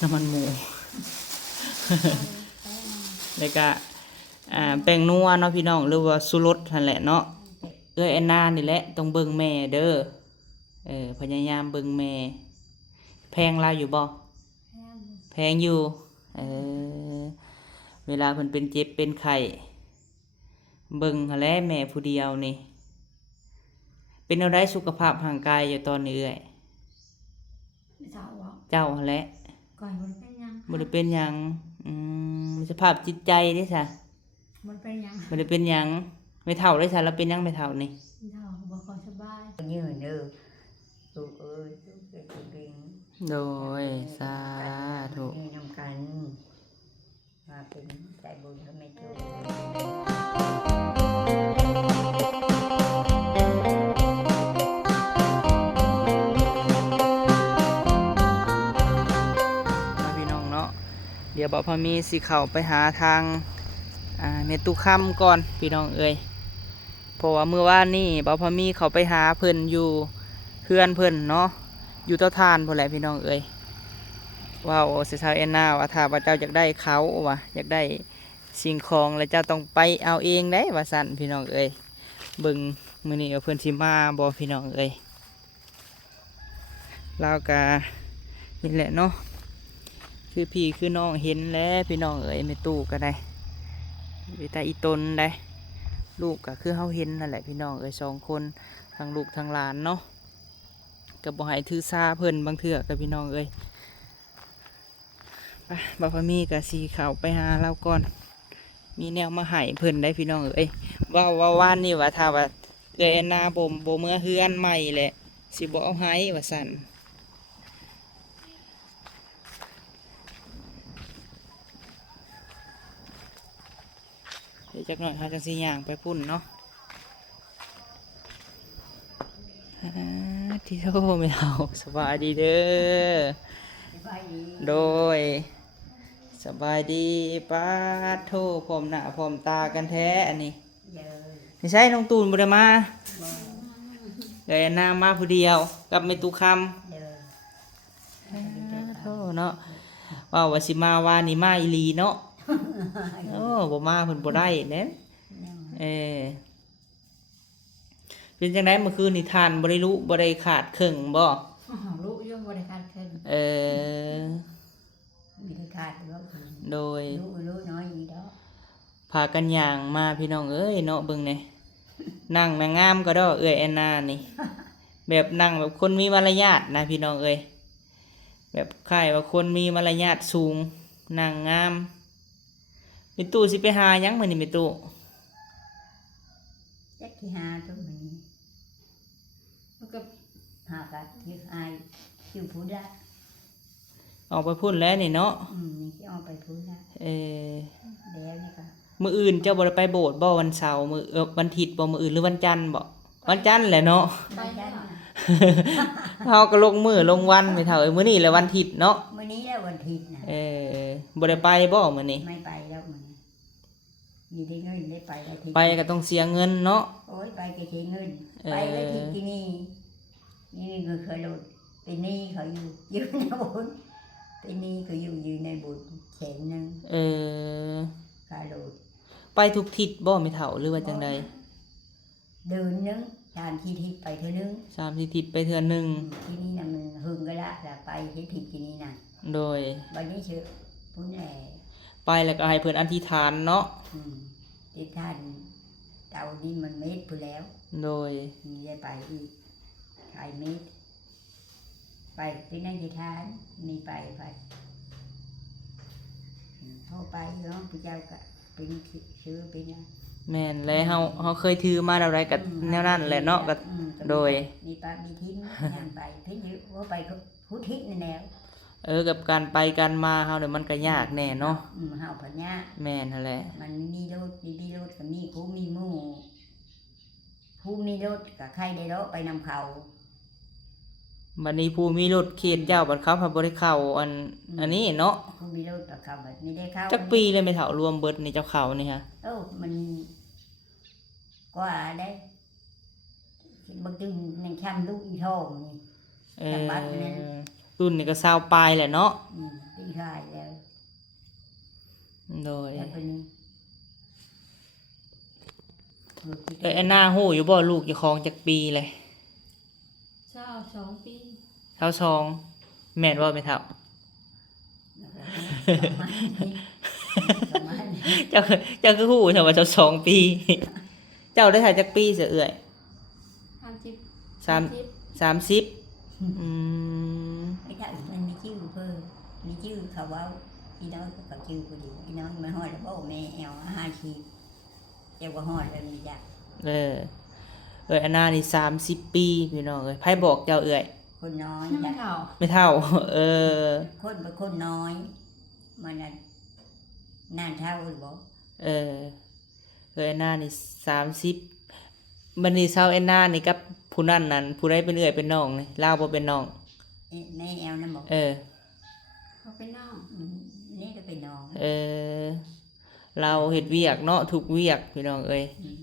น้ำมันหมูแล้วก็แป้งนัวเนาะพี่น้องหรือว่าสุรสนั่นแหละเนาะแอนนานี่แหละต้องเบิ่งแม่เด้อพยายามเบิ่งแม่แพงเราอยู่บ่แพงอยู่เออเวลาเพิ่นเป็นเจ็บเป็นไข้เบิ่งหั้นแหละแม่ผู้เดียวนี่เป็นเอาได้สุขภาพร่างกายอยู่ตอนนี้เจ้าหั่นแหละก่อนมันเป็นยังบ่ได้เป็นหยังสภาพจิตใจเด้ซะมันเป็นยังบ่ได้เป็นหยังไม่เฒ่าได้ซะแล้วเป็นหยังไม่เฒ่านี่เท่าบ่ค่อยสบายยืนลูกเอ้ยลูกเป็นคนเก่งโดยสาธุ นี่นำกันมาเป็นใจบุญให้แม่จูพี่น้องเนาะเดี๋ยวบ่พอมีสิเข้าไปหาทางเมตุค่ำก่อนพี่น้องเอ้ยเพราะว่าเมื่อวานนี้บ่พอมีเขาไปหาเพิ่นอยู่เพื่อนเพิ่นเนาะอยู่เตาถ่านพุ่นแหละพี่น้องเอ้ยว้าวเสาวแอนนาว่าถ้าว่าเจ้าอยากได้เขาว่าอยากได้สิ่งของแล้วเจ้าต้องไปเอาเองได้ว่าสั่นพี่น้องเอ้ยเบิ่งมื้อนี้เพิ่นสิมาบ่พี่น้องเอ้ยลาวกะนี่แหละเนาะคือพี่คือน้องเห็นแล้วพี่น้องเอ้ยแม่ตู้ก็ได้วิตาอีตนได้ลูกก็คือเฮาเห็นนั่นแหละพี่น้องเอ้ย2คนทั้งลูกทั้งหลานเนาะก็บ่ให้ถือซาเพิ่นบางเทื่อกับพี่น้องเอ้ยไปบ่าวพามีก็สิเข้าไปหาเราก่อนมีแนวมาให้เพิ่นได้พี่น้องเอ้ยว่าวานนี่ว่าถ้าว่าเอ้ยนาบ่เมื่อเฮือนใหม่แหละสิบ่เอาให้ว่าซั่นเดี๋ยวจักหน่อยเฮาจังสิย่างไปพุ่นเนาะที่โทไม่เอาสบายดีเด้อโดยสบายดีป้าโทพร้อมหน้าพร้อมตากันแท้อันนี้ไม่ใช่น้องตูนบุรมาเดี๋ยวนามาผู้เดียวกับเมตุคำโทเนาะว่าสิมาว่านี่มาอีลีเนาะโอ้บ่มาเพิ่นบ่ได้เน้นเป็นจังได๋เมื่อคืนนี่ทานบ่ได้รู้บ่ได้ขาดครึ่งบ่รู้ยังบ่ได้ขาดเคินมีได้ขาดแล้วโดยรู้น้อยอีกแล้วพากันย่างมาพี่น้องเอ้ยเนาะเบิ่งแหน่นั่งนางงามก็ดอกเอ้ยแอนนานี่แบบนั่งแบบคนมีมารยาทนะพี่น้องเอ้ยแบบคล้ายว่าคนมีมารยาทสูงนั่งงามมีตู้สิไปหาหยังมื้อนี้มีตู้จักที่หาตัวนี้แล้วก็หากันที่อายอยู่พูดละออกไปพุ่นแล้วนี่เนาะนี่ที่ออกไปพูดละแล้วนี่ค่ะมื้ออื่นเจ้าบ่ได้ไปโบสถ์บ่วันเสาร์มื้อวันอาทิตย์บ่มื้ออื่นหรือวันจันทร์บ่วันจันทร์แหละเนาะวันจันทร์เฮาก็ลงมื้อลงวันไม่เท่ามื้อนี้แหละวันอาทิตย์เนาะมื้อนี้แหละวันอาทิตย์น่ะบ่ได้ไปบ่มื้อนี้ไม่ไปแล้วมื้อนี้มีได้เงินได้ไปอาทิตย์ไปก็ต้องเสียเงินเนาะโอ้ยไปก็เสียเงินไปอาทิตย์ที่นี่เงินเคยโลดไปนี่เขาอยู่ในบุญไปนี่เขาอยู่ในบุญแสนนึงค่าโลดไปทุกทิศบ่ไม่เท่าหรือว่าจังใดเดินนึง3 ทิศไปเทื่อนึง3 ทิศไปเทื่อนึงที่นี่น่ะมันหึงก็ละไปทิศที่นี่น่ะโดยบัดนี้ชื่อพุ่นแหล่ไปแล้วก็ให้เพิ่นอธิษฐานเนาะที่ท่านเตานี่มันเม็ดพุ่นแล้วโดยมีได้ไปอีกขายเม็ดไปที่นั่นที่ทานมีไปเข้าไปเนาะพระเจ้าก็เป็นชื่อเป็นนะแม่นแล้วเฮาเคยถือมาแล้วไรก็แนวนั้นแหละเนาะก็โดยมีปลามีทิ้งย่างไปเพิ่นอยู่ว่าไปพุทธินั่นแหละกับการไปกันมาเฮาเนี่ยมันก็ยากแน่เนาะเฮาพันยากแม่นนั่นแหละมันมีรถก็มีผู้มีหมู่ผู้มีรถก็ใครได้รถไปนำเขาบัดนี้ผู้มีรถเขตเจ้าบัดเขาพาบ่ได้เข้าอันนี้เนาะผู้มีรถก็เข้าบัดไม่ได้เข้าจักปีเลยไม่เท่ารวมเบิดนี่เจ้าเข้านี่ฮะมันกว่าได้บางทียังช้ำลูกอีทองนี่รุ่นนี่ก็20ปลายแหละเนาะอีท โดย แล้วคนนี้ แอนนาฮู้อยู่บ่ลูกเจ้าของจักปีเลย 22 ปี เท่าชองแม่นบ่แม่เฒ่า ประมาณนี้ เจ้าคือฮู้ใช่ว่าเจ้า2 ปี เจ้าได้ถ่ายจักปีเสียเอื้อย 30 30อืม ไม่ใช่มันมีชื่อเพิ่มมีชื่อเขาว่าพี่น้องเขาชื่อพอดีพี่น้องมาฮอดแล้วบ่แม่แอล5ชีเจ้าว่าฮอดแล้วมีจัก เอ้ยอันนานี่30 ปีพี่น้องเอ้ยไผบอกเจ้าเอื้อย คนน้อย ไม่ จัก เท่า ไม่เท่า เออ คนเป็นคนน้อยมันน่ะนานเท่าหรือบ่ เออเอ้ยอันนานี่30บัดนี้เซาแอนนานี่กับผู้นั้นนั่นผู้ใดเป็นเอื้อยเป็นน้องนี่ลาวบ่เป็นน้อง แม่แอลนั่นบอก เออ เขาเป็นน้อง นี่ก็เป็นน้อง เออ เราเฮ็ดเวียกเนาะทุกเวียกพี่น้องเอ้ย อืม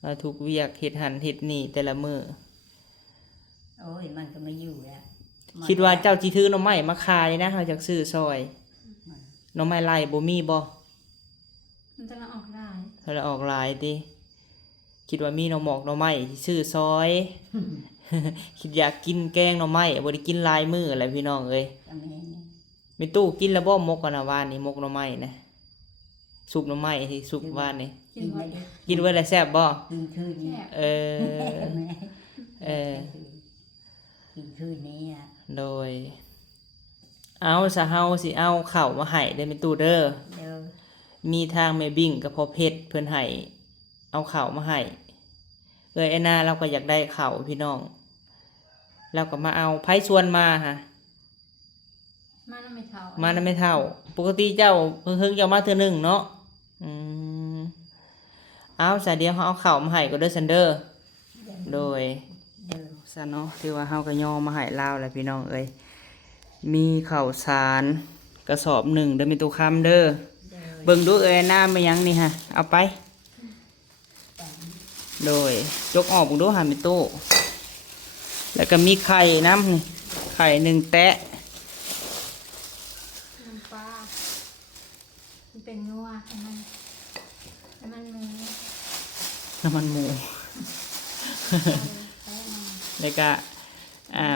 เราทุกเวียกเฮ็ดหันเฮ็ดนี่แต่ละมื้อ โอ้ยมันก็ไม่อยู่แล้ว คิดว่าเจ้าสิถือหน่อไม้มาขายนะเฮาจักซื้อซอยหน่อไม้ไร่บ่มีบ่ มันจะละออกได้ เฮาละออกหลายติคิดว่ามีหน่อหมอกหน่อไม้สิซื้อซอย คิดอยากกินแกงหน่อไม้บ่ได้กินหลายมื้อแหละพี่น้องเอ้ย ก็แม่นี่ มีตู้กินแล้วบ่มกกันน่ะวานนี่มกหน่อไม้นะซุปหน่อไม้ที่ซุปวานนี่ กินไว้ กินไว้แล้วแซ่บบ่ กินคืนนี้ เออ เออ กินคืนนี้อ่ะ โดย เอาซะเฮาสิเอาข้าวมาให้ได้แม่ตู้เด้อ เดี๋ยว มีทางแม่บิ่งกับพ่อเพชรเพิ่นให้เอาข้าวมาให้เอ้ยไอ้นาเราก็อยากได้ข้าวพี่น้องเราก็มาเอาไผชวนมาฮะ มาแล้วไม่เท่า มานํไม่เท่า ปกติเจ้าเพิ่งๆจะมาเทื่อหนึงเนาะอืมเอาซะเดี๋ยวเฮาเอาข้าวมาให้ก็เด้อซันเด้อโดย เดี๋ยว ซะเนาะที่ว่าเฮาก็ยอมมาให้ลาวแหละพี่น้องเอ้ยมีข้าวสารกระสอบหนึ่งเด้อมีตู้คำเด้อ เดี๋ยว เบิ่งดูเอ้ยหน้าไม่ยังนี่ฮะเอาไป โดยยกออกบุดูหามีตู้แล้วก็มีไข่น้ำนี่ไข่หนึ่งแตะ น้ำปลามันเป็นนัวให้มันหมู น้ำมันหมู ใส่มา แล้วก็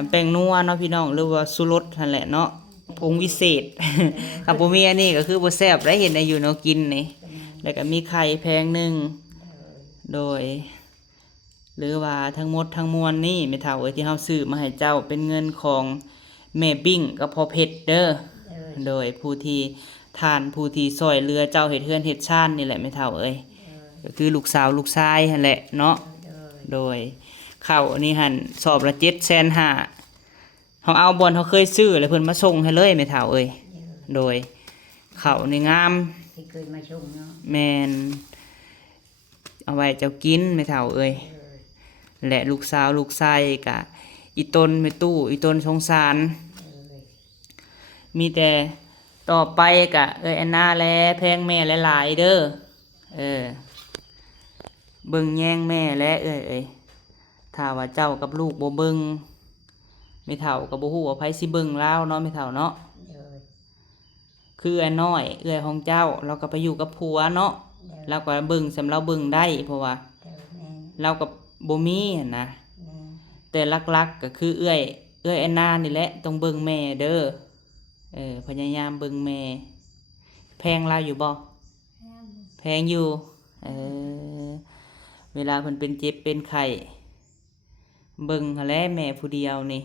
แป้งนัวเนาะพี่น้องหรือว่าสุรสนั่นแหละเนาะผงวิเศษ ครับบ่มีอันนี้ก็คือบ่แซ่บได้เห็นได้อยู่เนาะกินนี่แล้วก็มีไข่แพงหนึ่งโดย หรือว่าทั้งหมดทั้งมวลนี่แม่เฒ่าเอ้ยที่เฮาซื้อมาให้เจ้าเป็นเงินของแม่บิ้งกับพ่อเพชรเด้อ เดี๋ยว โดยผู้ที่ทานผู้ที่ซอยเรือเจ้าเฮ็ดเฮือนเฮ็ดชานนี่แหละแม่เฒ่าเอ้ยก็คือลูกสาวลูกชายหั่นแหละเนาะ เดี๋ยว โดยข้าวอันนี้หั่นสอบละ750,000เฮาเอาบ่อนเฮาเคยซื้อแล้วเพิ่นมาส่งให้เลยแม่เฒ่าเอ้ยโดยข้าวนี่งาม ที่เคยมาชมเนาะ แม่นเอาไว้เจ้ากินแม่เฒ่าเอ้ยและลูกสาวลูกชายก็อีตนแม่ตู้อีตนสงสาร มีแต่ต่อไปกะเอ้ยอันนาแลแพงแม่หลายๆเด้อเบิ่งแย่งแม่และเอ้ยถ้าว่าเจ้ากับลูกบ่เบิ่งไม่เฒ่าก็บ่ฮู้ว่าไผสิเบิ่งลาวเนาะไม่เฒ่าเนาะ เดี๋ยว คืออันน้อยเอื้อยของเจ้าเราก็ไปอยู่กับผัวเนาะเราก็เบิ่งสำเราเบิ่งได้เพราะว่า เดี๋ยวแม่ เราก็บ่มีหั้นนะ แม่ แต่หลักๆก็คือเอื้อยอันนานี่แหละต้องเบิ่งแม่เด้อพยายามเบิ่งแม่แพงเราอยู่บ่ แห้ง แพงอยู่เวลาเพิ่นเป็นเจ็บเป็นไข้เบิ่งหั้นแหละแม่ผู้เดียวนี่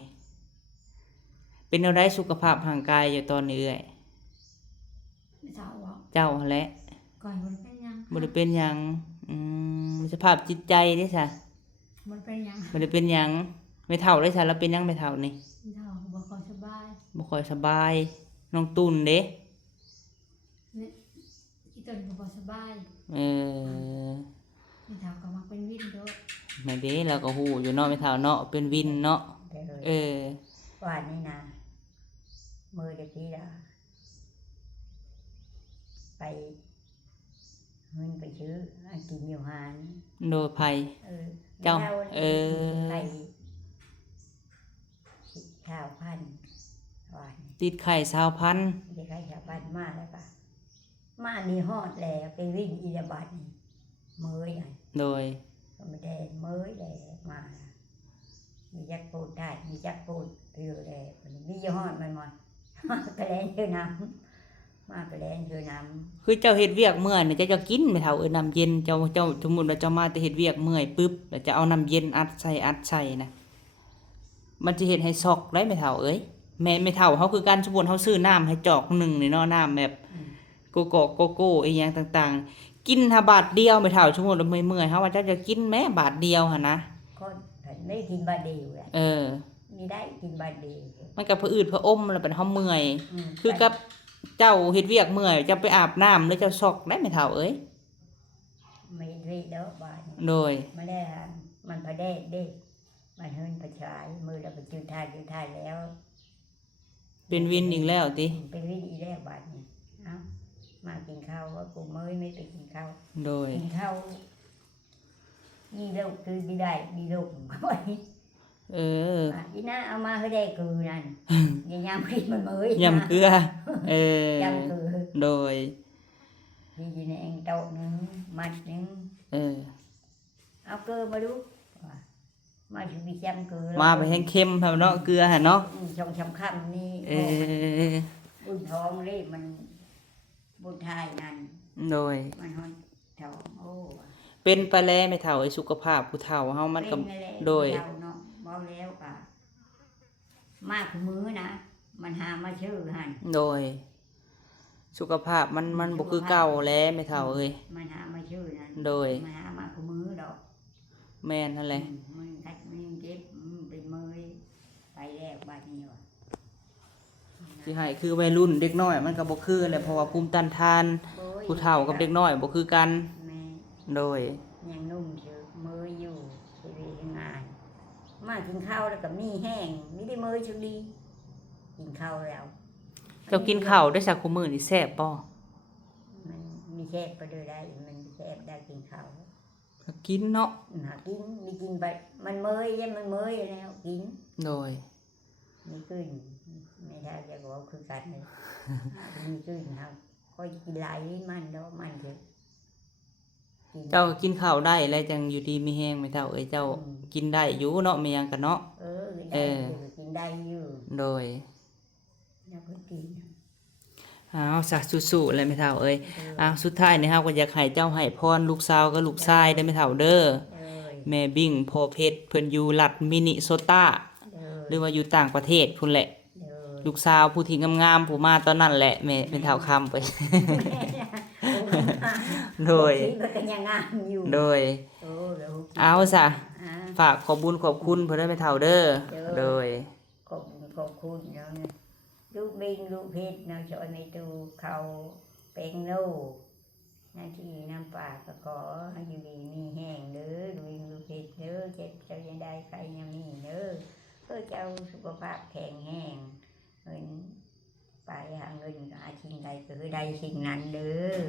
เป็นเอาได้สุขภาพร่างกายอยู่ตอนนี้เอ้อย ไม่เท่าบอก เจ้าหั้นแหละ ก่อนมันเป็นยัง บ่ได้เป็นหยังสภาพจิตใจเด้ซะ มันเป็นยัง บ่ได้เป็นหยังไม่เฒ่าได้ซะแล้วเป็นหยังไม่เฒ่านี่ ไม่เท่าบ่ค่อยสบาย บ่ค่อยสบายน้องตุ่นเด้ เนี่ยอีตนบ่ค่อยสบาย เออ ไม่เท่าก็มาเป็นวินโด แม่เด้เราก็ฮู้อยู่เนาะไม่เฒ่าเนาะเป็นวินเนาะ เดี๋ยว เออ วานนี่นะมือเด็กที่ละไปเงินไปซื้ออันกินอยู่หาน โดยภัย เออ เจ้า แล้ว เออ ไปข้าวพันวาน ติดไข่20,000 เด็กให้ชาวบ้านมาแล้วก็ มานี่ฮอดแล้วไปวิ่งอีระบัดนี่เมยอ่ะ โดย ก็ไม่ได้เมยแล้วมามีจักปูดได้มีจักปูดอยู่แล้วมียี่ห้อมันหมดมากระแลนคือน้ำมากระแลนคือน้ คือเจ้าเฮ็ดเวียกเมื่อยนี่เจ้ากินไม่เท่าน้ำเย็นเจ้าสมมุติว่าเจ้ามาแต่เฮ็ดเวียกเมื่อยปึ๊บแล้วจะเอาน้ำเย็นอัดใส่นะมันจะเฮ็ดให้ซอกได้ไม่เท่าเอ้ยแม่ไม่เท่าเฮาคือการสมมุติเฮาซื้อน้ำให้จอกหนึงนี่เนาะน้ำแบบโกโก้อีหยังต่างๆ กินถ้าบาทเดียวไม่เท่าสมมุติว่าเมื่อยๆเฮาว่าเจ้าจะกินแม้บาทเดียวหั่นนะ ำก็ไม่ได้กินบาดเดียวแหละ เออ มีได้กินบาดเดียว มันก็ผะอืดผะอมแล้วเป็นเฮาเมื่อย ม คือกับเจ้าเฮ็ดเวียกเมื่อยเจะไปอาบน้ำแล้วเจ้าซอกได้ไม่เท่าเอ้ย ไม่ได้แล้วบาดนี่ โดย ไม่ได้ทำมันพอได้เด็กมันเฮินประชายมือเราไปจุดทายแล้ว เป็นวินอีกแล้วติ เป็นวิธีแล้วบาดนี่เอ้ามากินข้าวว่ากูเมยไม่ไปกินข้าว โดย กินข้าวนี่เราคือไม่ได้มีลูกก็ไว้ เออ อีน่าเอามาให้ได้คือนั่นอย่ายำกินมันเมย ยำเกลือ เออย ำคือ โดย มีอยู่ในเองโต๊ะหนึงมัดหนึง เออ เอาเกลือมาดูมาถึงมีจำเกลือ มาไปแห้งเค็มครับเนาะเกลือหั่นเนาะ ชงชำค่ำนี่ เออ บุญท้องนี่มันบุญทายนั่น โดย มันฮอนท้องโอ้ เป็นไปแล้วไม่เท่าไอ้สุขภาพผู้เฒ่าเฮามันก็ เป็นนั่นแหละ โดย เจ้าเนาะเบาแล้วก็มากมือนะมันหามาชื่อหัน โดย สุขภาพมันบ่คือเก่าแล้วไม่เท่าเอ้ย มันหามาชื่อนั่น โดย มันหามาคือมือดอก แม่นนั่นแหละ มันกัดมันเจ็บเป็นมือไปแล้วบาดนี้ว่ะ สิให้คือวัยรุ่นเด็กน้อยมันก็บ่คือแหละเพราะว่าภูมิต้านทาน โอ้ย ผู้เฒ่ากับเด็กน้อยบ่คือกัน แม่ โดย ยังนุ่มเชื่อมืออยู่ชีวิตงานมากินข้าวแล้วก็มีแห้งไม่ได้มือชุดีกินข้าวแล้ว เจ้ากินข้าวได้สักคุมื้อนี่แซ่บบ่ มันมีแคบไปเลยได้มันมีแคบได้กินข้าว ก็กินเนาะ หากินมีกินไปมันเมยยังมันเมยแล้วกิน โดย มีขึ้นไม่ได้จะบอกคือกันเลยมีขึ้นครับคอยกินไหลมันแล้วมันเถอะกิน เจ้ากินข้าวได้แล้วจังอยู่ดีมีแฮงไม่เท่าเอ้ยเจ้ากินได้อยู่เนาะไม่หยังกันเนาะ ได้อยู่กินได้อยู่ โดย แล้วก็กิน อ้าวสะสู้ๆเลยไม่เท่าเอ้ยอ้าวสุดท้ายนี่เฮาก็อยากให้เจ้าให้พรลูกสาวกับลูกชายได้ไม่เท่าเด้อ เอ้ย แม่บิ่งพ่อเพชรเพิ่นอยู่รัฐมินิโซตาหรือว่าอยู่ต่างประเทศพุ่นแหละ ลูกสาวผู้ที่งามๆผู้มาตอนนั้นแหละแม่เป็นเท่าคำไป โดย มันก็ยังงามอยู่ โดย โอ้แล้ว เอาซะ อ่า ฝากขอบบุญขอบคุณเพิ่นได้ไม่เท่าเด้อ โดย ขอบคุณเนาะลูกบิงลูกเพชรเนาะช่วยไม่ตูเขาเป็นลูกหน้าที่น้ำปากก็ขอให้อยู่ดีมีแห้งเด้อลูกบิงลูกเพชรเด้อเจ็บเจ้ายังได้ใครยังมีเด้อเพื่อเจ้าสุขภาพแข็งแรงเงินไปหาเงินหาสิ่งใดก็คือได้สิ่งนั้นเด้อ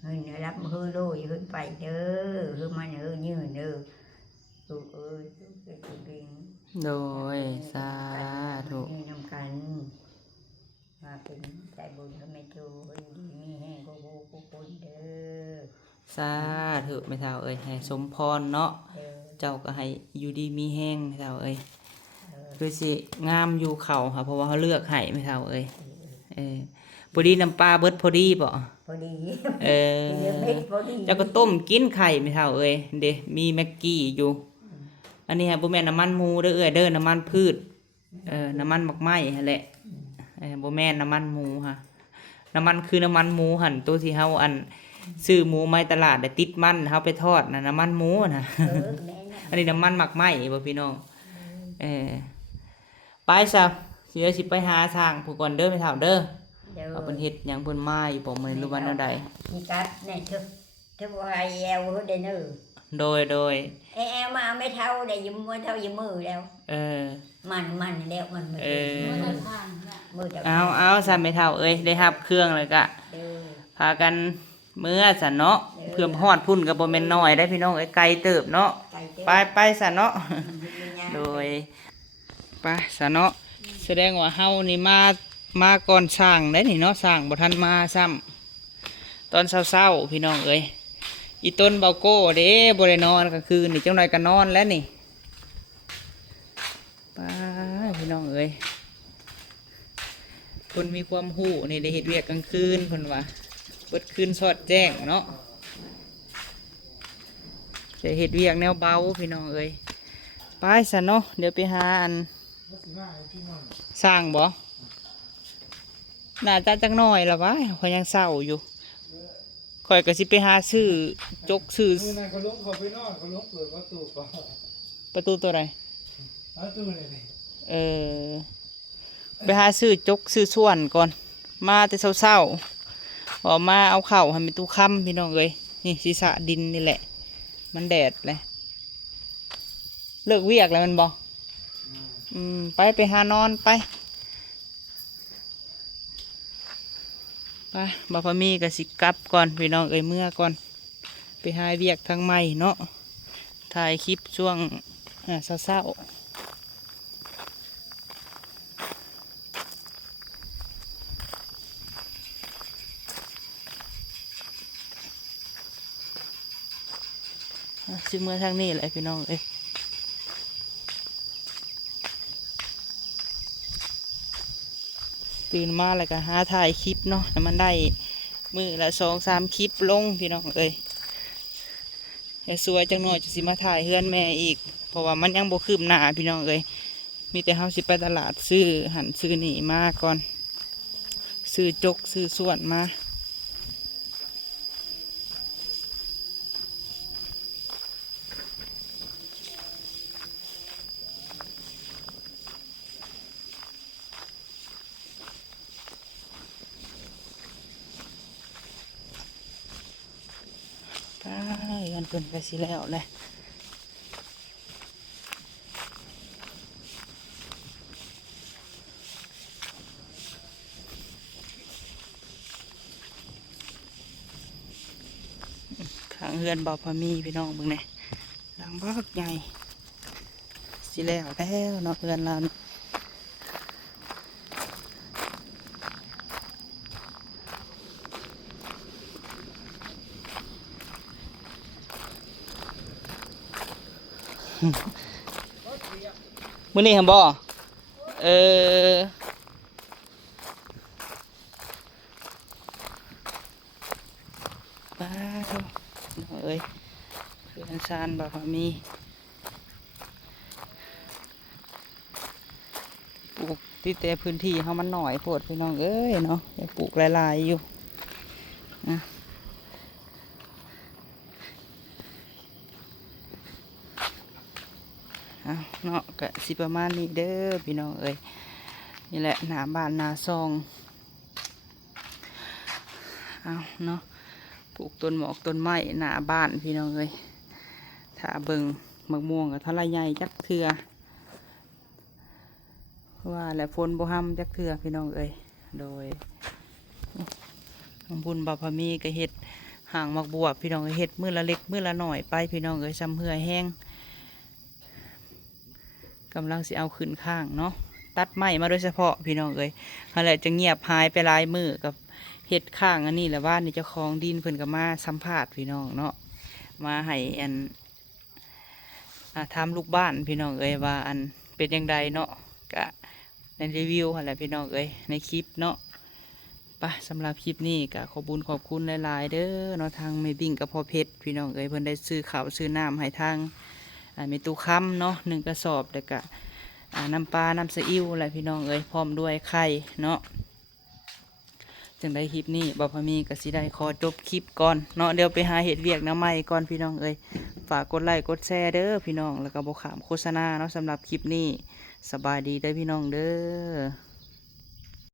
เงินรับมือโลยขึ้นไปเด้อคือมันยืนเด้อลูกเอ้ยลูกเป็นลูกบิง โดยสาธุ นี่นำกันมาเป็นใจบุญก็ไม่ถูกดีมีแห้งกูคนเด้อ สาธุไม่เท่าเอ้ยให้สมพรเนาะ เด้อ เจ้าก็ให้อยู่ดีมีแห้งไม่เท่าเอ้ย เออ คือสิงามอยู่เขาค่ะเพราะว่าเขาเลือกให้ไม่เท่าเอ้ยพอดีน้ำปลาเบิดพอดีบ่ พอดี เออ เดี๋ยวเม็ดพอดี เจ้าก็ต้มกินไข่ไม่เท่าเอ้ยเด้มีแม็กกี้อยู่ อันนี้ฮะบ่แม่นน้ำมันหมูเด้อเอ้ยเด้อน้ำมันพืชน้ำมันหมักไหม้หั่นแหละบ่แม่นน้ำมันหมูค่ะน้ำมันคือน้ำมันหมูหั่นตัวที่เฮาอันซื้อหมูมาตลาดได้ติดมันเฮาไปทอดน่ะน้ำมันหมูน่ะ แม่นะ อันนี้น้ำมันหมักไหม้บ่พี่น้องไปซะสิเอาสิไปหาทางผู้ก่อนเด้อไม่เท่าเด้อ เดี๋ยว เอาเพิ่นเฮ็ดหยังเพิ่นมาอยู่บ่มื้อนี้หรือว่าแนวใด มีกัดเนี่ยเธอว่าแอลเดนเนอร์ โดย แอลมาไม่เท่าได้ยิ้มมือเท่ายิ้มมือแล้ว เออ มันแล้วมันมือ มือตะทานละ มือจะ เอาซะไม่เท่าเอ้ยได้รับเครื่องแล้วก็ เด้อ พากันมื้อซะเนาะเพื่อฮอดพุ่นก็บ่แม่นน้อยได้พี่น้องเอ้ยไกลเติบเนาะ ไก่เด้อ ไปซะเนาะ โดยไปซะเนาะแสดงว่าเฮานี่มาก่อนสร้างได้นี่เนาะสร้างบ่ทันมาซ้ำ ตอนเช้าๆพี่น้องเอ้ยอีต้นเบาโก้เด้บ่ได้นอนกลางคืนนี่จังหน่อยก็นอนแล้วนี่ป้าพี่น้องเอ้ยคนมีความหู้นี่ได้เฮ็ดเวียกกลางคืนเพิ่นว่าเบิดคืนสอดแจ้งเนาะจะเฮ็ดเวียกแนวเบาพี่น้องเอ้ยไปซะเนาะเดี๋ยวไปหาอันสร้างบ่น่าจะจักหน่อยละวะข่อยยังเศร้าอยู่ข่อยก็สิไปหาซื้อจกซื้อ มือนั้นเขาล้มเขาไปนอนเขาล้มเปิดประตูก่อน ประตูตัวใด ประตูเลยนี่ เออไปหาซื้อจกซื้อส่วนก่อนมาแต่เศร้าๆออกมาเอาเข่าวให้เป็นตู้ค่ำพี่น้องเอ้ยนี่ศีรษะดินนี่แหละ มันแดดเลยเลิกเวียกแล้วมันบอกไปหานอนไปบ่าวพอมีกับสิกลับก่อนพี่น้องเอ้ยเมื่อก่อนไปหาเวียกทางใหม่เนาะถ่ายคลิปช่วงเศร้าๆซื้อเมื่อทางนี้แหละพี่น้องเอ้ยตื่นมาแล้วก็หาถ่ายคลิปเนาะให้มันได้มือละ2-3คลิปลงพี่น้องเอ้ยอย่าสวยจังหน่อยจะสิมาถ่ายเฮือนแม่อีกเพราะว่ามันยังบ่คืบหน้าพี่น้องเอ้ยมีแต่เฮาสิไปตลาดซื้อหันซื้อหนีมาก่อนซื้อจกซื้อส่วนมากันเพิ่นไปสิแล้วแหละข้างเฮือนบ่าวพามีพี่น้องเบิ่งแหน่หลังบักใหญ่สิแล้วเนาะเฮือนเรานี่มื้อนี้หั่นบ่เออป้าโธ่น้องเอ้ยเพื่อนซานบ่าวพามีปลูกที่แต่พื้นที่เฮามันหน่อยโพดพี่น้องเอ้ยเนาะอยากปลูกหลายๆอยู่นะเอาเนาะก็สิประมาณนี้เด้อพี่น้องเอ้ยนี่แหละหน้าบ้านหน้าซองเอาเนาะปลูกต้นหมอกต้นไม้หน้าบ้านพี่น้องเอ้ยถ้าเบิ่งมะม่วงกับทลายใหญ่จักเทือว่าแหละฝนบ่ห้ำจักเทือพี่น้องเอ้ยโดยทางบุญบาพามีก็เฮ็ดห่างมักบวบพี่น้องเอ้ยเฮ็ดมื้อละเล็กมื้อละหน่อยไปพี่น้องเอ้ยซ้ำเหื่อแห้งกำลังสิเอาขึ้นข้างเนาะตัดไม้มาโดยเฉพาะพี่น้องเอ้ยอะไรจะเงียบหายไปหลายมื้อกับเฮ็ดข้างอันนี้แหละว่านี่เจ้าของดินเพิ่นก็มาสัมภาษณ์พี่น้องเนาะมาให้ทำลูกบ้านพี่น้องเอ้ยว่าอันเป็นยังไงเนาะกะในรีวิวอะไรพี่น้องเอ้ยในคลิปเนาะไปสำหรับคลิปนี้กะขอบุญขอบคุณหลายๆเด้อเนาะทางไม่บิ่งกับพ่อเพชรพี่น้องเอ้ยเพิ่นได้ซื้อข้าวซื้อน้ำให้ทางเมตุค้ำเนาะ1กระสอบแต่กะน้ำปลาน้ำซีอิ๊วอะไรพี่น้องเอ้ยพร้อมด้วยไข่เนาะจึงได้คลิปนี้บ่าวพามีก็สิได้ขอจบคลิปก่อนเนาะเดี๋ยวไปหาเห็ดเวียกน้ำใหม่ก่อนพี่น้องเอ้ยฝากกดไลค์กดแชร์เด้อพี่น้องแล้วก็บ่ขามโฆษณาเนาะสำหรับคลิปนี้สบายดีได้อพี่น้องเด้อ